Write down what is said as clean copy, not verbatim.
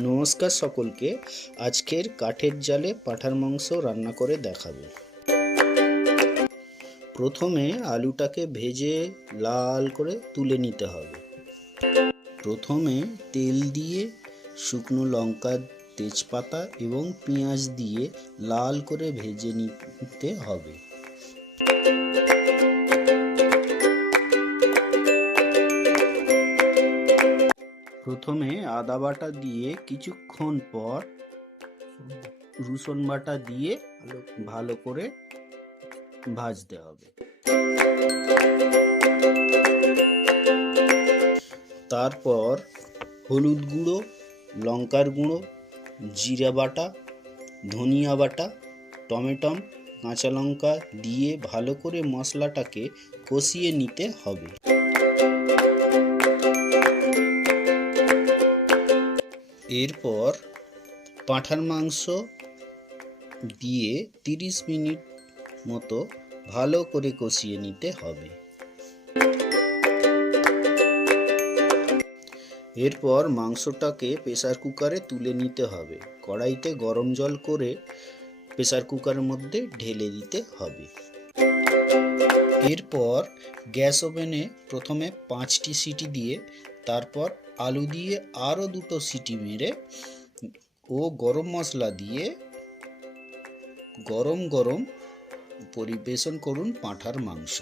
নমস্কার সকলকে। আজকের কাঠের জালে পাঁঠার মাংস রান্না করে দেখাবো। প্রথমে আলুটাকে ভেজে লাল করে তুলে নিতে হবে। প্রথমে তেল দিয়ে শুকনো লঙ্কা, তেজপাতা এবং পেঁয়াজ দিয়ে লাল করে ভেজে নিতে হবে। প্রথমে আদা বাটা দিয়ে কিছুক্ষণ পর রসুন বাটা দিয়ে ভালো করে ভাজতে হবে। তারপর হলুদ গুঁড়ো, লঙ্কার গুঁড়ো, জিরা বাটা, ধনিয়া বাটা, টমেটো, কাঁচা লঙ্কা দিয়ে ভালো করে মশলাটাকে কষিয়ে নিতে হবে। এরপর পাঁঠার মাংস দিয়ে 30 মিনিট মতো ভালো করে কষিয়ে নিতে হবে। এরপর মাংসটাকে প্রেসার কুকারে তুলে নিতে হবে। কড়াইতে গরম জল করে প্রেসার কুকারের মধ্যে ঢেলে দিতে হবে। এরপর গ্যাস ওভেনে প্রথমে 5টি সিটি দিয়ে তারপর আলু দিয়ে আরও 2টো সিটি মেরে ও গরম মশলা দিয়ে গরম গরম পরিবেশন করুন পাঁঠার মাংস।